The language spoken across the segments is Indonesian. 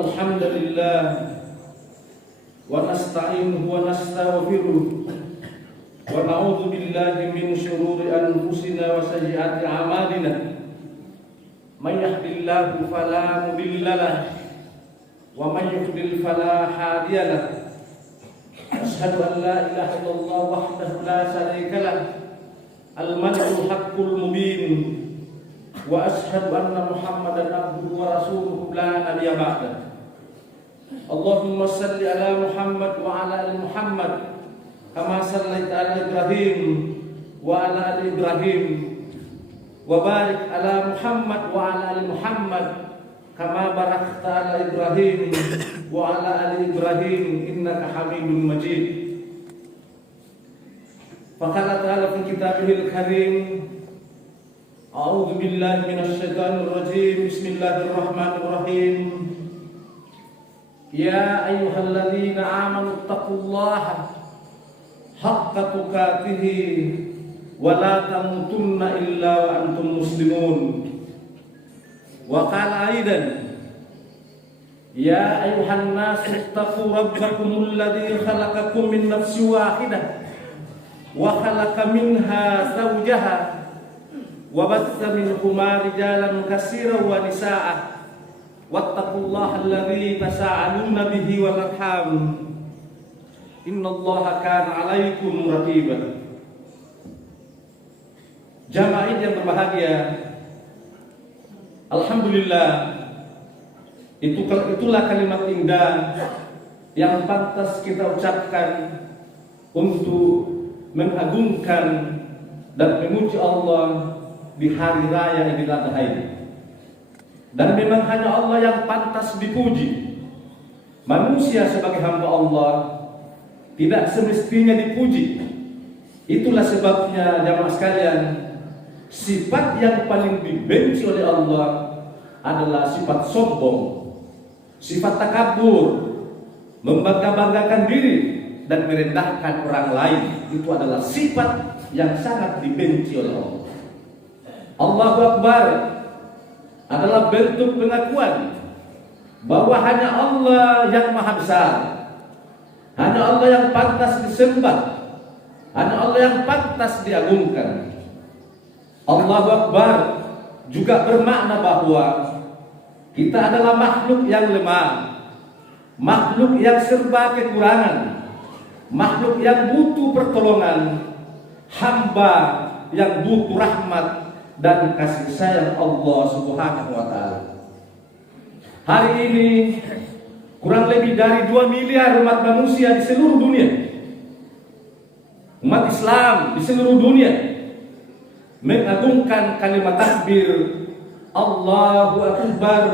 الحمد لله ونستعينه ونستغفره ونعوذ بالله من شرور أنفسنا وسيئات أعمالنا من يهد الله فلا مضل له ومن يضلل فلا هادي له أشهد أن لا إله إلا الله وحده لا شريك له الملك الحق المبين وأشهد أن محمدا عبده ورسوله لا نبي بعده اللهم صل على محمد وعلى آل محمد كما صليت على إبراهيم وعلى آل إبراهيم وبارك على محمد وعلى آل محمد كما باركت على إبراهيم وعلى آل إبراهيم إنك حميد مجيد فقال تعالى في كتابه الكريم أعوذ بالله من الشيطان الرجيم بسم الله الرحمن الرحيم يا أيها الذين آمنوا اتقوا الله حق تقاته ولا تموتن إلا وأنتم مسلمون وقال أيضا يا أيها الناس اتقوا ربكم الذي خلقكم من نفس واحدة وخلق منها زوجها وبث منهما رجالا كثيرا ونساء واتقوا الله الذي تساءلون به والأرحام إن الله كان عليكم رقيبا. Jamaah yang berbahagia, alhamdulillah, itulah kalimat indah yang pantas kita ucapkan untuk mengagungkan dan memuji Allah di hari raya Idul Adha ini. Dan memang hanya Allah yang pantas dipuji. Manusia sebagai hamba Allah tidak semestinya dipuji. Itulah sebabnya jamaah sekalian, sifat yang paling dibenci oleh Allah adalah sifat sombong, sifat takabur, membangga-banggakan diri dan merendahkan orang lain. Itu adalah sifat yang sangat dibenci oleh Allah. Allahu Akbar adalah bentuk pengakuan bahwa hanya Allah yang maha besar, hanya Allah yang pantas disembah, hanya Allah yang pantas diagungkan. Allahu Akbar juga bermakna bahwa kita adalah makhluk yang lemah, makhluk yang serba kekurangan, makhluk yang butuh pertolongan, hamba yang butuh rahmat dan kasih sayang Allah Subhanahu wa taala. Hari ini kurang lebih dari 2 miliar umat manusia di seluruh dunia, umat Islam di seluruh dunia, mengagungkan kalimat takbir Allahu Akbar,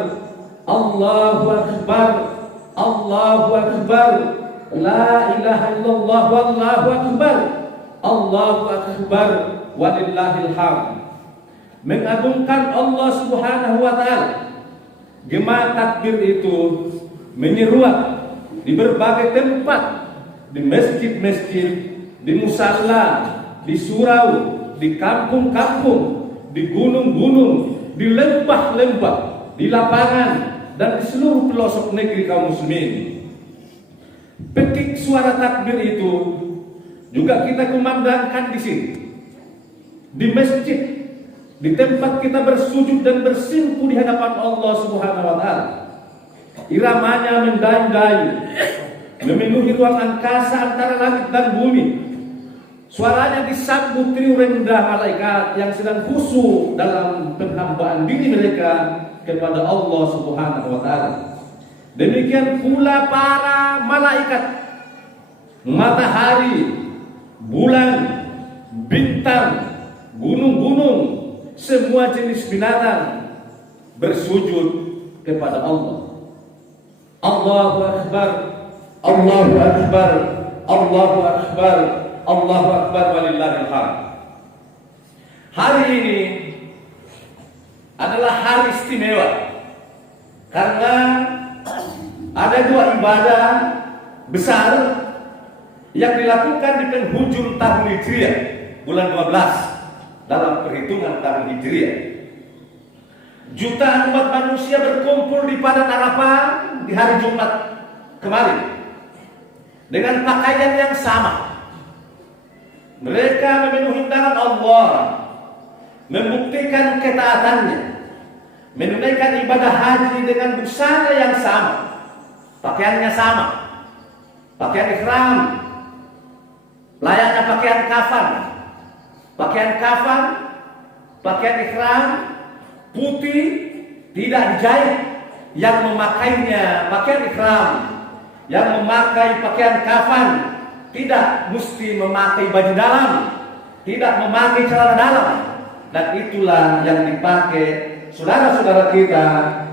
Allahu Akbar, Allahu Akbar, la ilaha illallah wallahu akbar, Allahu Akbar walillahil hamd. Mengagungkan Allah Subhanahu wa taala. Gema takbir itu menyeruak di berbagai tempat, di masjid-masjid, di musalla, di surau, di kampung-kampung, di gunung-gunung, di lembah-lembah, di lapangan dan di seluruh pelosok negeri kaum muslimin. Petik suara takbir itu juga kita kumandangkan di sini, di masjid, di tempat kita bersujud dan bersimpuh di hadapan Allah Subhanahu wa taala. Iramanya mendayu-dayu, memenuhi ruang angkasa antara langit dan bumi. Suaranya disambut riuh rendah malaikat yang sedang khusyuk dalam penghambaan diri mereka kepada Allah Subhanahu wa taala. Demikian pula para malaikat, matahari, bulan, bintang, gunung-gunung, semua jenis binatang bersujud kepada Allah. Allahu Akbar, Allahu Akbar, Allahu Akbar, Allahu Akbar walillahil hamd. Hari ini adalah hari istimewa karena ada 2 ibadah besar yang dilakukan di penghujung tahun Hijriah, bulan 12 dalam perhitungan tahun Hijriah. Jutaan umat manusia berkumpul di padang Arafah di hari Jumat kemarin dengan pakaian yang sama. Mereka memenuhi undangan Allah, membuktikan ketaatannya, menunaikan ibadah haji dengan busana yang sama, pakaiannya sama, pakaian ihram, layaknya pakaian kafan, pakaian ihram putih, tidak dijahit. Yang memakainya pakaian ihram, yang memakai pakaian kafan tidak mesti memakai baju dalam, tidak memakai celana dalam. Dan itulah yang dipakai saudara-saudara kita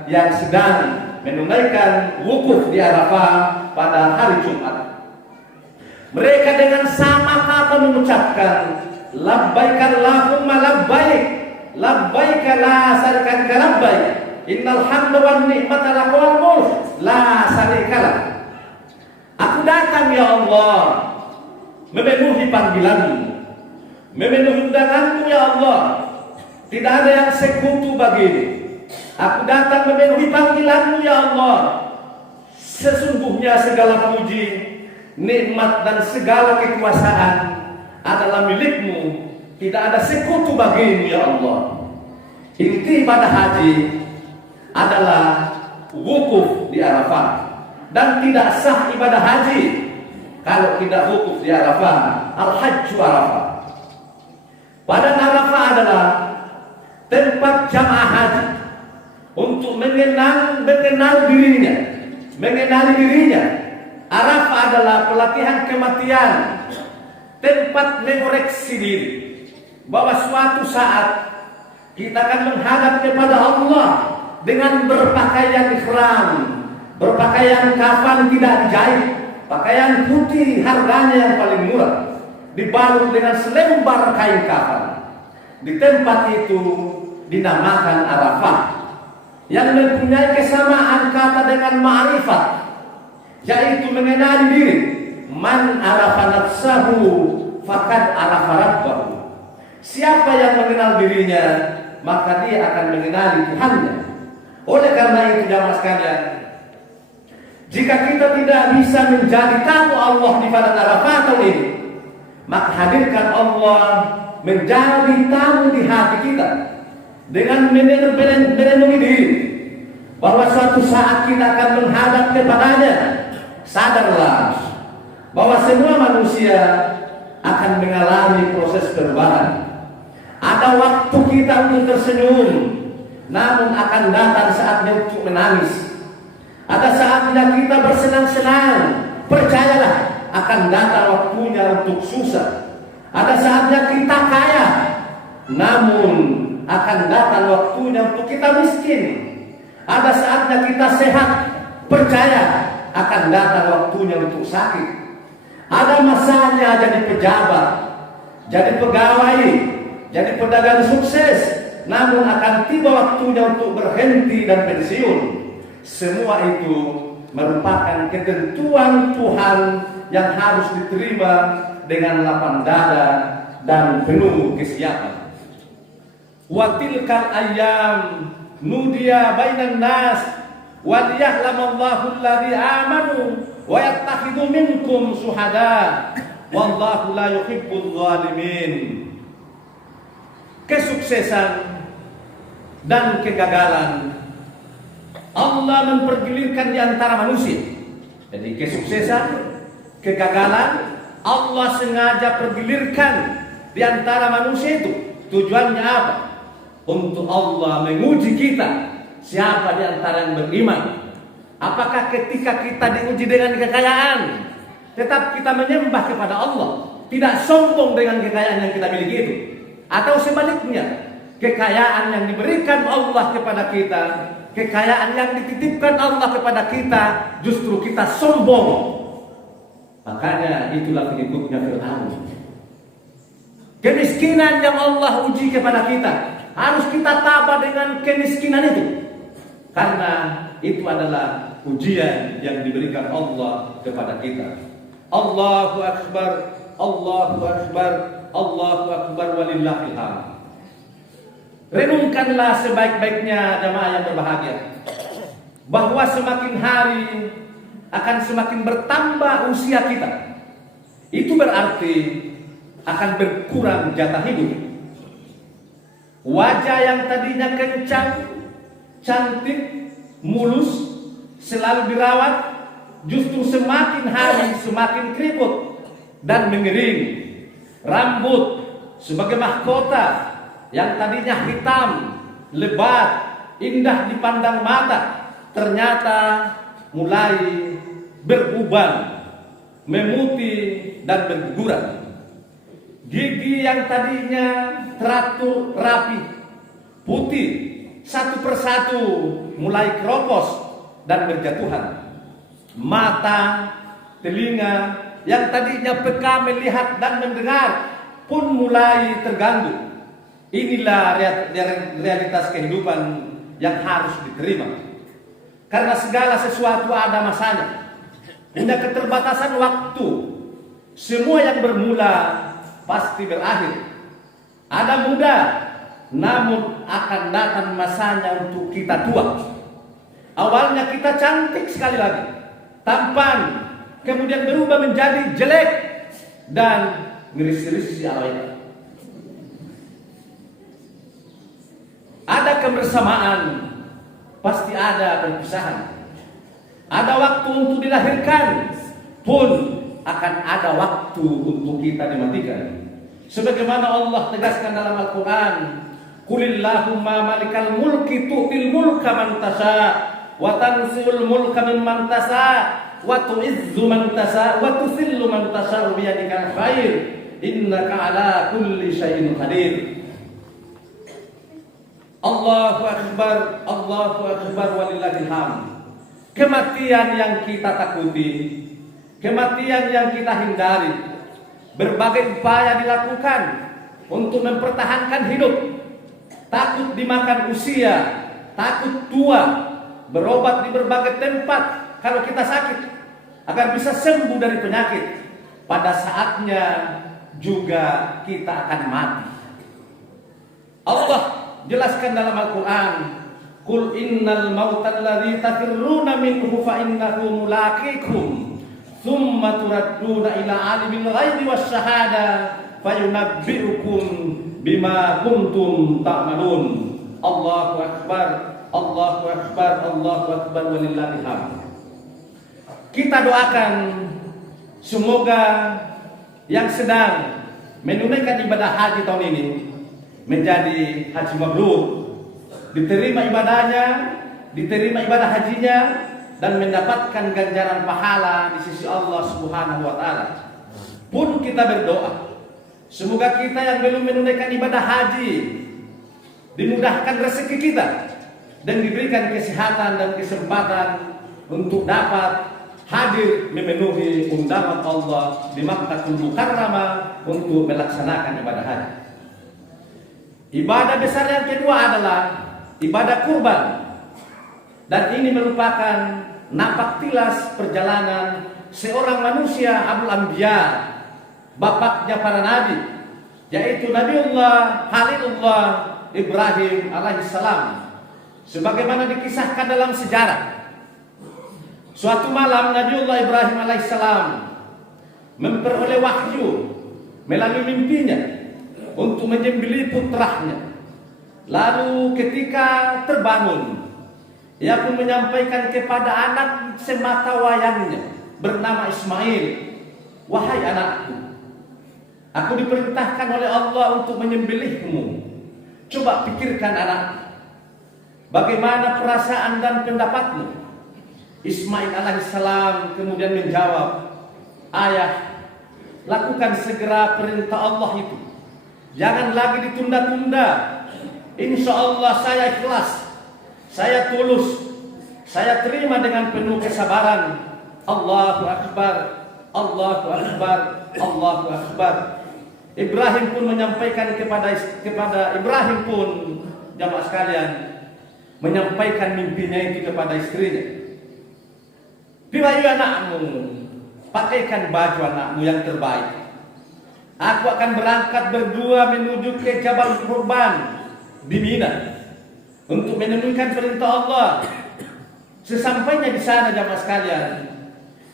yang sedang menunaikan wukuf di Arafah pada hari Jumat. Mereka dengan sama kata mengucapkan labbaik Allahumma labbaik, labbaik la syarika laka labbaik, innal hamda wan ni'mata laka wal mulk la syarika lak. Aku datang ya Allah memenuhi panggilanmu, memenuhi undanganmu ya Allah. Tidak ada yang sekutu bagimu. Aku datang memenuhi panggilanmu ya Allah. Sesungguhnya segala puji, nikmat dan segala kekuasaan adalah milikmu. Tidak ada sekutu bagimu ya Allah. Inti ibadah haji adalah wukuf di Arafah. Dan tidak sah ibadah haji kalau tidak wukuf di Arafah. Al-Hajju Arafah. Padang Arafah adalah tempat jamaah haji untuk mengenali dirinya. Arafah adalah pelatihan kematian, tempat mengoreksi diri bahwa suatu saat kita akan menghadap kepada Allah dengan berpakaian ihram, berpakaian kafan tidak dijahit, pakaian putih harganya yang paling murah, dibalut dengan selembar kain kafan. Di tempat itu dinamakan Arafah, yang mempunyai kesamaan kata dengan ma'rifat, yaitu mengenali diri. Man arafa nafsahu faqad arafa rabbahu. Siapa yang mengenal dirinya, maka dia akan mengenali Tuhannya. Oleh karena itu jamaah sekalian, jika kita tidak bisa menjadi tamu Allah di padang Arafah tahun ini, maka hadirkan Allah menjadi tamu di hati kita dengan merenungi diri bahwa suatu saat kita akan menghadap kepadanya. Sadarlah bahwa semua manusia akan mengalami proses perubahan. Ada waktu kita untuk tersenyum, namun akan datang saatnya untuk menangis. Ada saatnya kita bersenang-senang, percayalah akan datang waktunya untuk susah. Ada saatnya kita kaya, namun akan datang waktunya untuk kita miskin. Ada saatnya kita sehat, percaya akan datang waktunya untuk sakit. Ada masanya jadi pejabat, jadi pegawai, jadi pedagang sukses, namun akan tiba waktunya untuk berhenti dan pensiun. Semua itu merupakan ketentuan Tuhan yang harus diterima dengan lapang dada dan penuh kesiapan. Wa tilkal ayyam nudiya bainan nas wa liya'lamallahu alladhi amanu wa yattakhidhu minkum syuhada wallahu la yuhibbul zalimin. Kesuksesan dan kegagalan Allah mempergilirkan di antara manusia. Jadi kesuksesan, kegagalan Allah sengaja pergilirkan di antara manusia itu. Tujuannya apa? Untuk Allah menguji kita, siapa di antara yang beriman. Apakah ketika kita diuji dengan kekayaan, tetap kita menyembah kepada Allah, tidak sombong dengan kekayaan yang kita miliki itu? Atau sebaliknya, kekayaan yang diberikan Allah kepada kita, kekayaan yang dititipkan Allah kepada kita, justru kita sombong. Makanya itulah pengikutnya Fir'aun. Kemiskinan yang Allah uji kepada kita, harus kita tabah dengan kemiskinan itu. Karena itu adalah ujian yang diberikan Allah kepada kita. Allahu Akbar, Allahu Akbar, Allahu Akbar walillahil hamd. Renungkanlah sebaik-baiknya jemaah yang berbahagia bahwa semakin hari akan semakin bertambah usia kita. Itu berarti akan berkurang jatah hidup. Wajah yang tadinya kencang, cantik, mulus, selalu dirawat, justru semakin hari semakin keriput dan mengering. Rambut sebagai mahkota yang tadinya hitam, lebat, indah dipandang mata, ternyata mulai beruban, memutih dan berguguran. Gigi yang tadinya teratur rapi, putih, satu persatu mulai keropos dan berjatuhan. Mata, telinga yang tadinya peka melihat dan mendengar pun mulai terganggu. Inilah realitas kehidupan yang harus diterima. Karena segala sesuatu ada masanya, punya keterbatasan waktu. Semua yang bermula pasti berakhir. Ada muda, namun akan datang masanya untuk kita tua. Awalnya kita cantik sekali lagi, tampan, kemudian berubah menjadi jelek dan ngiris-ngiris awalnya. Ada kebersamaan, pasti ada perpisahan. Ada waktu untuk dilahirkan, pun akan ada waktu untuk kita dimatikan. Sebagaimana Allah tegaskan dalam Al-Quran, Qulillahumma malikal mulki tu'til mulka man tasha wa tanzi'ul mulka mimman tasha wa tu'izzu man tasha wa tusillu man tasha biyadikal khair innaka ala kulli syai'in qadir. Allahu akbar, Allahu akbar walillahil hamd. Kematian yang kita takuti, kematian yang kita hindari, berbagai upaya dilakukan untuk mempertahankan hidup. Takut dimakan usia, takut tua, berobat di berbagai tempat kalau kita sakit agar bisa sembuh dari penyakit. Pada saatnya juga kita akan mati. Allah jelaskan dalam Al-Quran, Qul innal mautal ladzi tafirruna minhu fa innahu mulaqikum thumma turadduna ila alimil ghaibi wasyahada fayunabbi'ukum bima kuntum ta'malun. Allahu akbar, Allahu akbar, Allahu akbar walillahil hamd. Kita doakan semoga yang sedang menunaikan ibadah haji tahun ini menjadi haji mabrur, diterima ibadahnya, diterima ibadah hajinya, dan mendapatkan ganjaran pahala di sisi Allah Subhanahu wa taala. Pun kita berdoa, semoga kita yang belum menunaikan ibadah haji dimudahkan rezeki kita dan diberikan kesehatan dan kesempatan untuk dapat hadir memenuhi undangan Allah di Makkahul Mukarramah untuk melaksanakan ibadah haji. Ibadah besar yang kedua adalah ibadah kurban, dan ini merupakan napak tilas perjalanan seorang manusia Abul Anbiya, bapaknya para nabi, yaitu Nabiullah Khalilullah Ibrahim alaihissalam. Sebagaimana dikisahkan dalam sejarah, suatu malam Nabiullah Ibrahim alaihissalam memperoleh wahyu melalui mimpinya untuk menyembelih putranya. Lalu ketika terbangun, ia pun menyampaikan kepada anak semata wayangnya bernama Ismail, "Wahai anakku, aku diperintahkan oleh Allah untuk menyembelihmu. Coba pikirkan anak, bagaimana perasaan dan pendapatmu?" Ismail alaihissalam kemudian menjawab, "Ayah, lakukan segera perintah Allah itu. Jangan lagi ditunda-tunda. Insya Allah saya ikhlas, saya tulus, saya terima dengan penuh kesabaran. Allahu akbar, Allahu akbar, Allahu akbar." Ibrahim pun menyampaikan kepada Ibrahim pun, jamaah sekalian, menyampaikan mimpinya itu kepada istrinya. "Piwayu anakmu, pakaikan baju anakmu yang terbaik. Aku akan berangkat berdua menuju ke Jabal Qurban di Mina untuk menunaikan perintah Allah. Sesampainya di sana jamaah sekalian,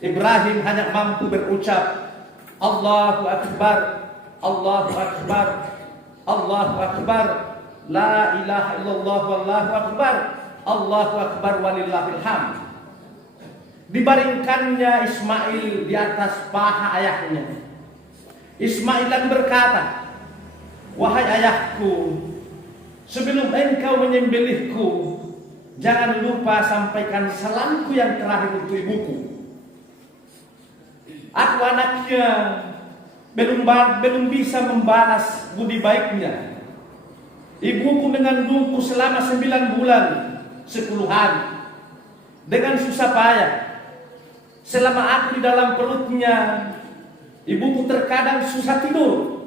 Ibrahim hanya mampu berucap Allahu Akbar, Allahu Akbar, Allahu Akbar, La ilaha illallah wallahu akbar, Allahu Akbar walillahil hamd. Dibaringkannya Ismail di atas paha ayahnya. Ismail dan berkata, wahai ayahku, sebelum engkau menyembelihku, jangan lupa sampaikan salamku yang terakhir untuk ibuku. Aku anaknya belum bisa membalas budi baiknya. Ibuku mengandungku selama 9 bulan 10 hari dengan susah payah. Selama aku di dalam perutnya, ibuku terkadang susah tidur,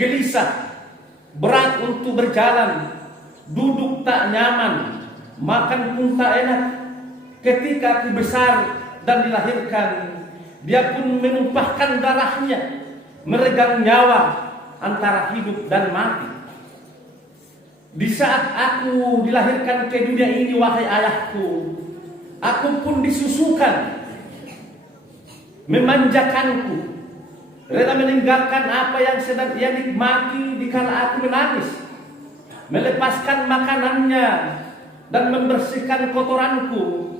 gelisah, berat untuk berjalan, duduk tak nyaman, makan pun tak enak. Ketika aku besar dan dilahirkan, dia pun menumpahkan darahnya, meregang nyawa antara hidup dan mati. Di saat aku dilahirkan ke dunia ini, wahai ayahku, aku pun disusukan, memanjakanku, rela meninggalkan apa yang sedang ia nikmati dikala aku menangis, melepaskan makanannya dan membersihkan kotoranku,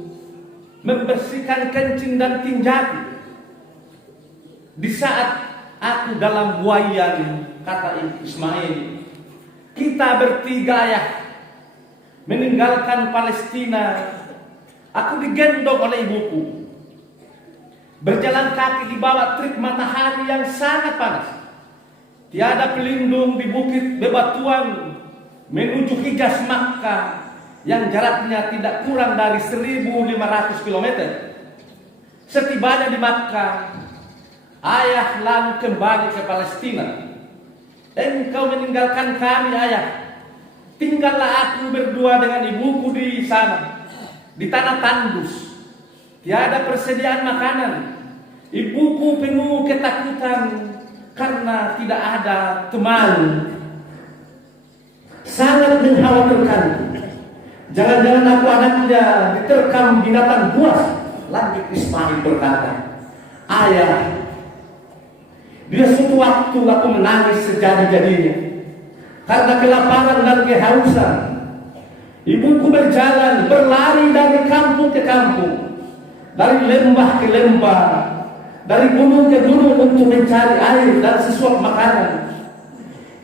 membersihkan kencing dan tinjaku. Di saat aku dalam buayan, kata Ismail, kita bertiga ayah meninggalkan Palestina. Aku digendong oleh ibuku, berjalan kaki di bawah terik matahari yang sangat panas. Tiada pelindung di bukit bebatuan menuju Hijaz Makkah yang jaraknya tidak kurang dari 1.500 km. Setibanya di Makkah, ayah lalu kembali ke Palestina. Engkau meninggalkan kami ayah, tinggallah aku berdua dengan ibuku di sana, di tanah tandus. Tiada persediaan makanan. Ibuku penuh ketakutan karena tidak ada teman. Sangat mengkhawatirkan, jangan-jangan aku anaknya diterkam binatang buas. Lanjut Ismail berkata, ayah, bila suatu waktu aku menangis sejadi-jadinya karena kelaparan dan kehausan. Ibuku berjalan, berlari dari kampung ke kampung, dari lembah ke lembah, dari gunung ke gunung untuk mencari air dan sesuap makanan.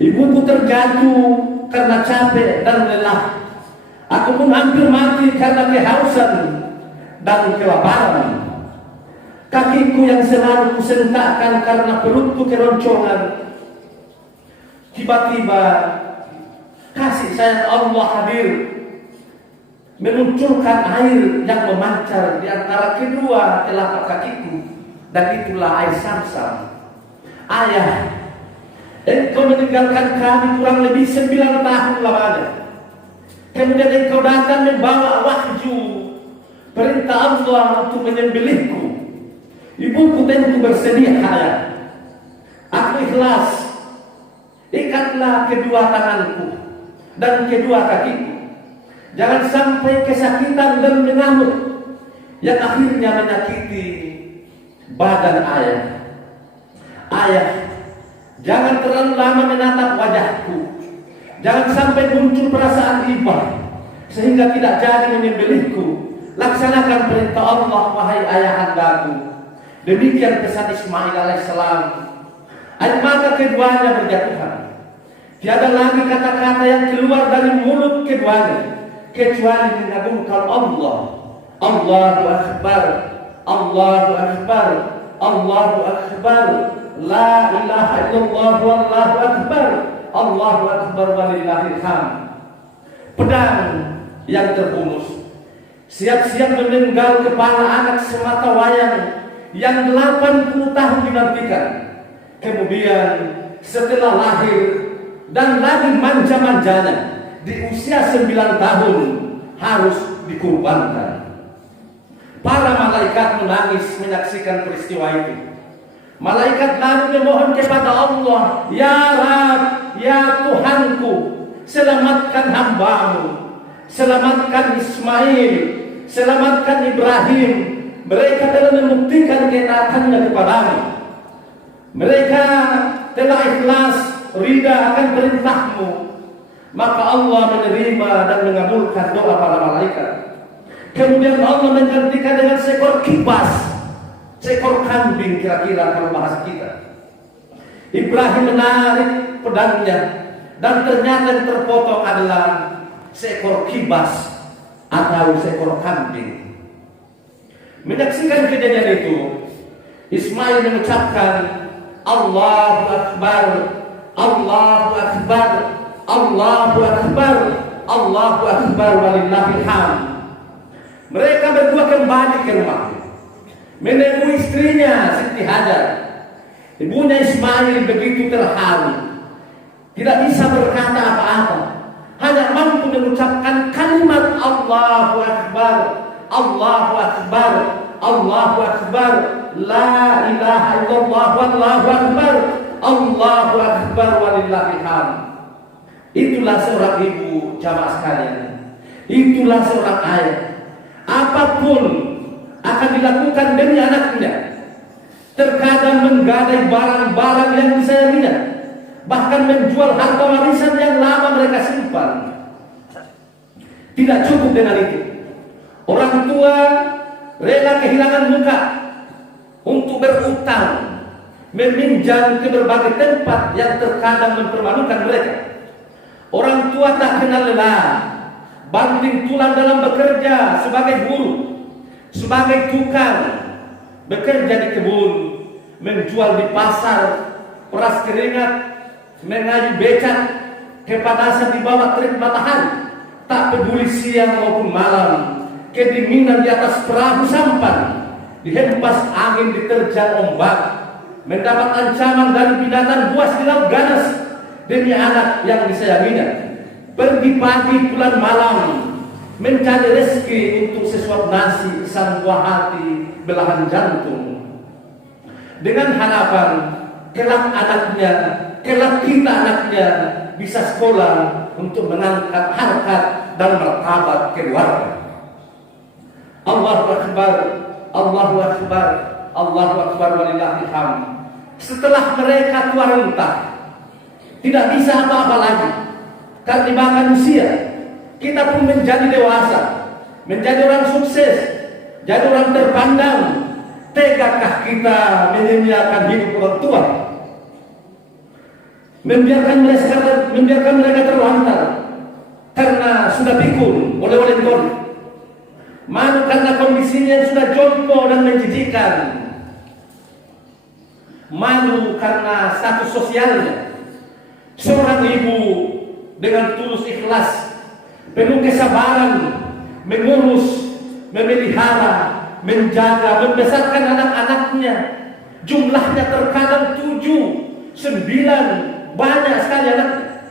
Ibuku terjatuh karena capek dan lelah. Aku pun hampir mati karena kehausan dan kelaparan. Kakiku yang selalu kusentakkan karena perutku keroncongan. Tiba-tiba kasih sayang Allah hadir, memunculkan air yang memancar di antara kedua telapak kakiku, dan itulah air Zam-Zam. Ayah, engkau meninggalkan kami kurang lebih 9 tahun lamanya. Kemudian engkau datang membawa wahyu perintah Allah untuk menyembelihku. Ibuku tentu bersedia ayah. Aku ikhlas. Ikatlah kedua tanganku dan kedua kakiku. Jangan sampai kesakitan dan mengamuk yang akhirnya menyakiti badan ayah. Ayah, jangan terlalu lama menatap wajahku. Jangan sampai muncul perasaan iba sehingga tidak jadi menyembelihku. Laksanakan perintah Allah, wahai ayahandaku. Demikian pesan Ismail alaihissalam. Air mata keduanya berjatuhan. Tiada lagi kata-kata yang keluar dari mulut keduanya kecuali mengagungkan Allah. Allahu Akbar, Allahu Akbar, Allahu Akbar, La ilaha illallah wallahu akbar, Allahu Akbar walillahil hamd. Pedang yang terhunus siap-siap memenggal kepala anak semata wayang yang 80 tahun dinantikan. Kemudian setelah lahir dan lagi manja-manjanya di usia 9 tahun harus dikurbankan. Para malaikat menangis menyaksikan peristiwa itu. Malaikat lalu memohon kepada Allah, Ya Rab, Ya Tuhanku, selamatkan hambamu, selamatkan Ismail, selamatkan Ibrahim. Mereka telah membuktikan ketaatannya kepadamu. Mereka telah ikhlas ridha akan perintahmu. Maka Allah menerima dan mengabulkan doa para malaikat. Kemudian Allah menggantikan dengan seekor kibas, seekor kambing kira-kira kalau bahasa kita. Ibrahim menarik pedangnya dan ternyata yang terpotong adalah seekor kibas atau seekor kambing. Menyaksikan kejadian itu, Ismail mengucapkan Allahu Akbar, Allahu Akbar, Allahu Akbar, Allahu Akbar walillahil hamd. Mereka berdua kembali ke rumah, menemui istrinya Siti Hajar. Ibunya Ismail begitu terharu, tidak bisa berkata apa-apa, hanya mampu mengucapkan kalimat Allahu Akbar, Allahu Akbar, Allahu Akbar, La ilaha illallah, Allahu Akbar, Allahu Akbar walillahil hamd. Itulah seorang ibu, jamaah sekalian. Itulah seorang ayah. Apapun akan dilakukan demi anaknya. Terkadang menggadai barang-barang yang disayanginya, bahkan menjual harta warisan yang lama mereka simpan. Tidak cukup dengan itu, orang tua rela kehilangan muka untuk berutang, meminjam ke berbagai tempat yang terkadang mempermalukan mereka. Orang tua tak kenal lelah, banting tulang dalam bekerja sebagai buruh, sebagai tukang, bekerja di kebun, menjual di pasar, peras keringat, mengayu becak, kepanasan di bawah terik matahari, tak peduli siang maupun malam, kedinginan di atas perahu sampan, dihempas angin diterjang ombak, mendapat ancaman dari binatang buas di laut ganas demi anak yang disayanginya. Pergi pagi pulang malam mencari rezeki untuk sesuap nasi sang buah hati belahan jantung, dengan harapan kelak anaknya, kelak kita anaknya bisa sekolah untuk mengangkat harkat dan martabat keluarga. Allahu Akbar, Allahu Akbar, Allahu Akbar walillahil hamd. Setelah mereka tua renta, tidak bisa apa-apa lagi karena dimakan usia, kita pun menjadi dewasa, menjadi orang sukses, jadi orang terpandang. Tegakah kita menyia-nyiakan hidup orang tua, membiarkan mereka terlantar karena sudah pikun oleh gol, malu karena kondisinya yang sudah jompo dan menjijikan, malu karena status sosialnya. Seorang ibu dengan tulus ikhlas, penuh kesabaran, mengurus, memelihara, menjaga, membesarkan anak-anaknya. Jumlahnya terkadang 7, 9, banyak sekali anaknya.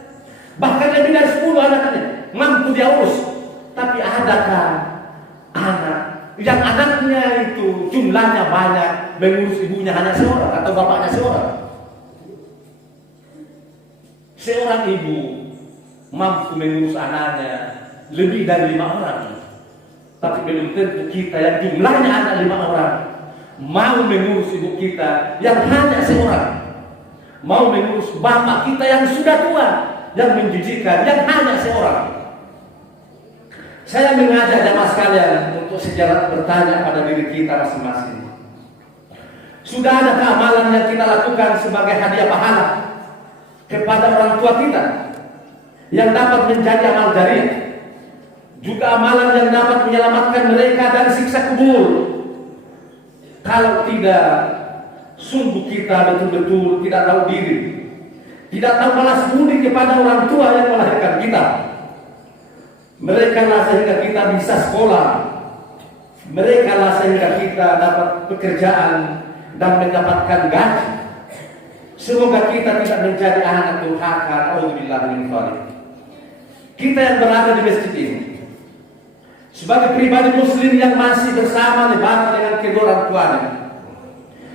Bahkan lebih dari 10 anaknya mampu dia urus. Tapi adakah anak yang anaknya itu jumlahnya banyak, mengurus ibunya hanya seorang atau bapaknya seorang? Seorang ibu mampu mengurus anaknya lebih dari 5 orang. Tapi belum tentu kita yang jumlahnya anak 5 orang mau mengurus ibu kita yang hanya seorang, mau mengurus bapak kita yang sudah tua, yang menjijikan, yang hanya seorang. Saya mengajak jamaah sekalian untuk sejarah bertanya pada diri kita masing-masing. Sudah ada amalan yang kita lakukan sebagai hadiah pahala kepada orang tua kita yang dapat menjadi amal jariah, juga amalan yang dapat menyelamatkan mereka dari siksa kubur? Kalau tidak, sungguh kita betul-betul tidak tahu diri, tidak tahu balas budi kepada orang tua yang melahirkan kita. Mereka lah sehingga kita bisa sekolah, mereka lah sehingga kita dapat pekerjaan dan mendapatkan gaji. Semoga kita tidak menjadi anak durhaka. Auzubillah min dzalik. Kita yang berada di masjid ini sebagai pribadi muslim yang masih bersama lebaran dengan kedua orang tuanya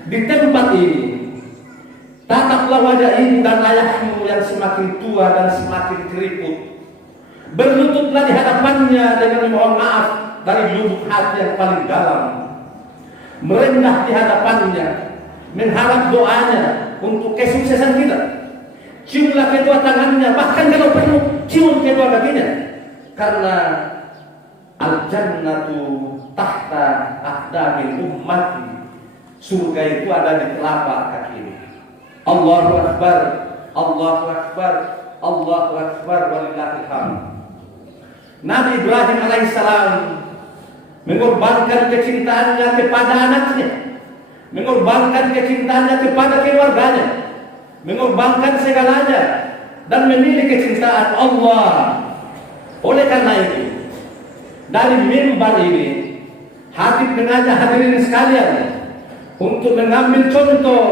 di tempat ini, tataplah wajah ibu dan ayahmu yang semakin tua dan semakin keriput. Berlututlah di hadapannya dengan memohon maaf dari lubuk hati yang paling dalam, merendah di hadapannya, mengharap doanya untuk kesuksesan kita. Ciumlah kedua tangannya, bahkan kalau perlu cium kedua kakinya, karena al-jannatu tahta aqdamil ummati, surga itu ada di telapak kaki. Allahu akbar, Allahu akbar, Allahu akbar, walillahil hamd. Nabi Ibrahim alaihissalam mengorbankan kecintaannya kepada anaknya, mengorbankan kecintaannya kepada keluarganya, mengorbankan segalanya dan memilih kecintaan Allah. Oleh karena itu, dari mimbar ini Habib mengajak hadirin sekalian untuk mengambil contoh,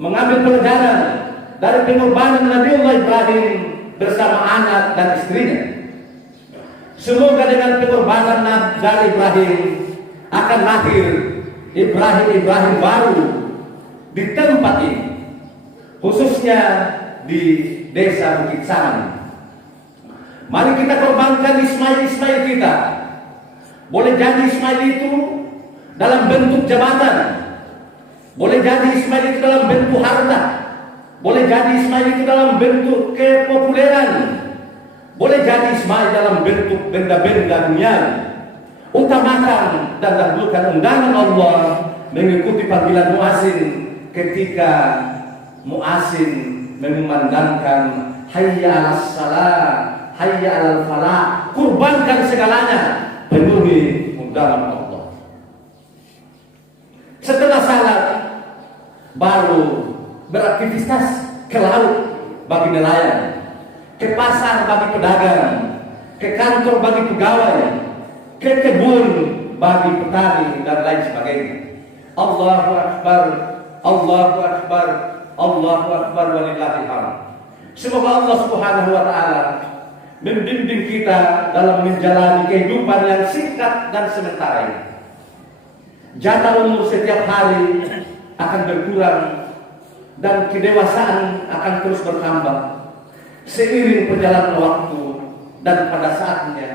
mengambil pelajaran dari pengorbanan Nabiullah Ibrahim bersama anak dan istrinya. Semoga dengan pengorbanan dari Ibrahim akan lahir Ibrahim baru di tempat ini, khususnya di desa Bukit Saman. Mari kita korbankan Ismail kita. Boleh jadi Ismail itu dalam bentuk jabatan, boleh jadi Ismail itu dalam bentuk harta, boleh jadi Ismail itu dalam bentuk kepopuleran, boleh jadi Ismail dalam bentuk benda-benda dunia. Utamakan dan dahulukan undangan Allah mengikuti panggilan muazin ketika muazin mengumandangkan hayya 'alas salah, hayya 'alal falah. Kurbankan segalanya, penuhi undangan Allah. Setelah salat baru beraktivitas ke laut bagi nelayan, ke pasar bagi pedagang, ke kantor bagi pegawai, ke kebun bagi petani dan lain sebagainya. Allahu akbar, Allahu akbar, Allahu akbar, walillahil hamd. Semoga Allah Subhanahu wa taala membimbing kita dalam menjalani kehidupan yang singkat dan sementara ini. Jatah umur setiap hari akan berkurang dan kedewasaan akan terus bertambah seiring perjalanan waktu, dan pada saatnya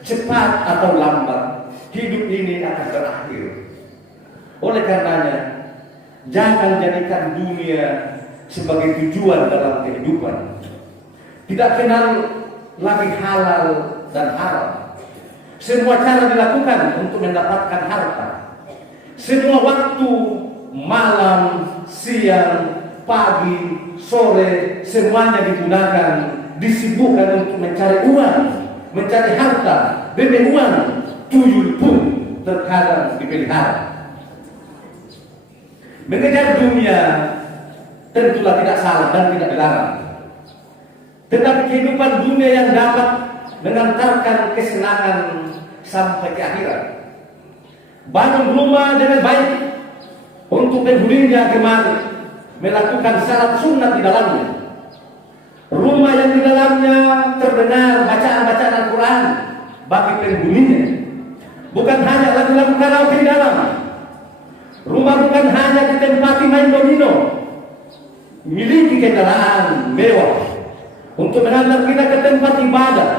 cepat atau lambat hidup ini akan berakhir. Oleh karenanya, jangan jadikan dunia sebagai tujuan dalam kehidupan. Tidak kenal lagi halal dan haram. Semua cara dilakukan untuk mendapatkan harta. Semua waktu, malam, siang, pagi, sore, semuanya digunakan, disibukkan untuk mencari uang, mencari harta, demi uang. Tuyul pun terkadang dipelihara. Mengejar dunia tentulah tidak salah dan tidak dilarang. Tetapi kehidupan dunia yang dapat mengantarkan kesenangan sampai ke akhirat. Bangun rumah dengan baik untuk penghuninya kemari melakukan salat sunat di dalamnya. Rumah yang di dalamnya terdengar bacaan-bacaan Al-Quran bagi penghuninya. Bukan hanya lagu-lagu karaoke di dalam. Rumah bukan hanya ditempati main domino. Miliki kendaraan mewah untuk mengantar kita ke tempat ibadah,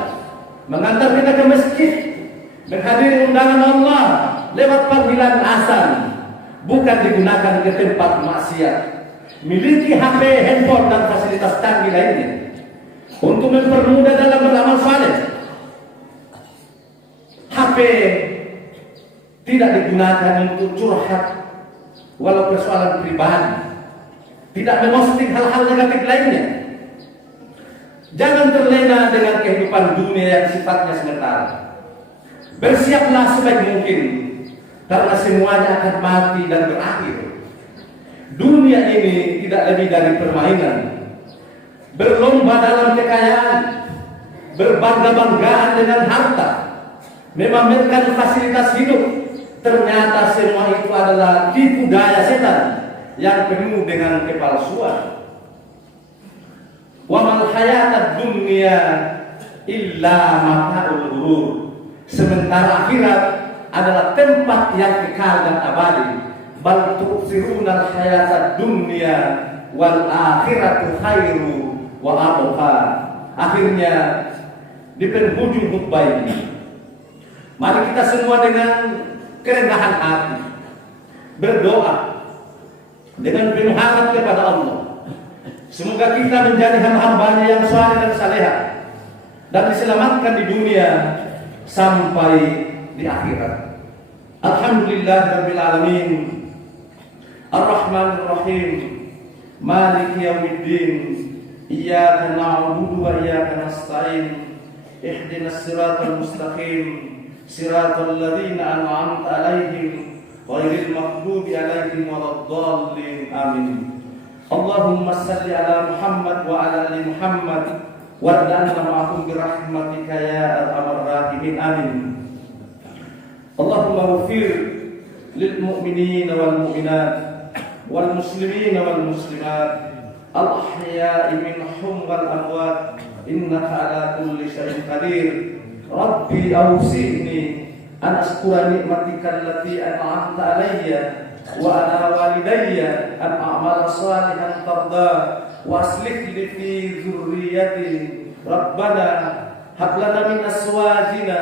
mengantar kita ke masjid, menghadiri undangan Allah lewat panggilan azan, bukan digunakan ke tempat maksiat. Miliki HP, handphone dan fasilitas canggih lainnya untuk mempermudah dalam beramal saleh. HP tidak digunakan untuk curhat walau persoalan pribadi, tidak memosting hal-hal negatif lainnya. Jangan terlena dengan kehidupan dunia yang sifatnya sementara. Bersiaplah sebaik mungkin, karena semuanya akan mati dan berakhir. Dunia ini tidak lebih dari permainan. Berlomba dalam kekayaan, berbangga-banggaan dengan harta, memamerkan fasilitas hidup. Ternyata semua itu adalah tipu daya setan yang penuh dengan kepalsuan. Wa mal hayatad dunya illa mata'ul ghurur. Sementara akhirat adalah tempat yang kekal dan abadi. Bal tu'thiruna al-hayatad dunya wal akhiratu khairu wa abqa. Akhirnya di penghujung khutbah ini Mari kita semua dengan kerendahan hati berdoa dengan penuh harap kepada Allah. Semoga kita menjadi hamba-hambanya yang saleh dan salehah dan diselamatkan di dunia sampai di akhirat. Alhamdulillahirabbil alamin. Ar-Rahmanir Rahim. Maliki yaumiddin. Iyyaka na'budu wa iyyaka nasta'in. Ihdinas siratal mustaqim. Siratal ladzina an'amta 'alaihim ghairil maghdubi 'alaihim waladdallin. Amin. Allahumma salli ala Muhammad wa ala ali Muhammad warhamna ma'hum birahmatika ya arhamar rahimin. Amin. Allahumma ighfir lil mu'minina wal mu'minat wal muslimina wal muslimat al ahya'i minhum wal amwat innaka ala kulli syai'in qadir. Rabbi awsi'ni an ashkura ni'matika allati an'amta alayya wa ala walidayya an a'mala salihan tarda wa aslih li fi dzurriyyati rabbana hab lana min azwajina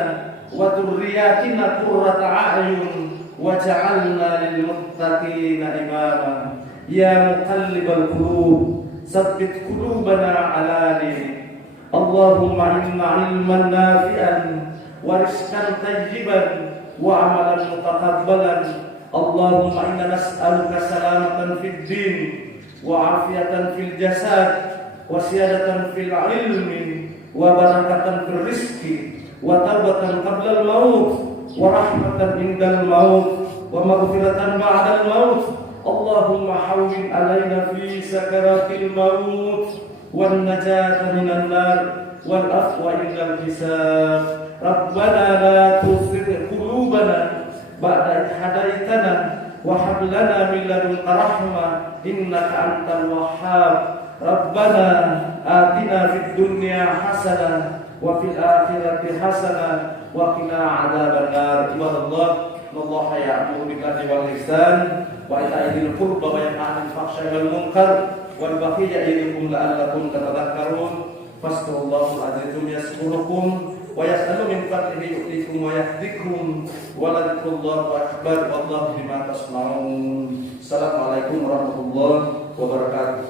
wa dzurriyyatina qurrata a'yun waj'alna lil muttaqina imama. Ya muqallibal qulub tsabbit qulubana ala dinik. Allahumma inna ilman nafi'an wa rizqan tayyiban wa amalan mutaqabbalan. Allahumma inna nas'aluka salamatan fid din wa afiyatan fil jasad wa siyadatan fil ilmi wa barakatan fil rizqi wa taubatan qabla al maut wa rahmatan indal maut wa maghfiratan ba'da al maut. Allahumma hawwin alaina fi sakaratil maut wan najata minan nar wal afwa indal hisab. Rabbana la tuzigh qulubana ba'da idh hadaitana wa hab lana min ladunka rahmah innaka antal wahhab. Rabbana atina fid dunya hasanah wa fil akhirati hasanah wa qina adzaban nar. Ibadallah, innallaha ya'muru bil 'adli wal ihsan wa ita'i dzil qurba wa yanha 'anil fahsya'i wal munkar wal baghi ya'idukum la'allakum tatadhakkarun. Fastaghfirullahal azim yaskurukum wa yas'alu min fadlihi yu'tikum wa yahdikum wa la dzikrullahi akbar wallahu bima tasma'un. Assalamualaikum warahmatullahi wabarakatuh.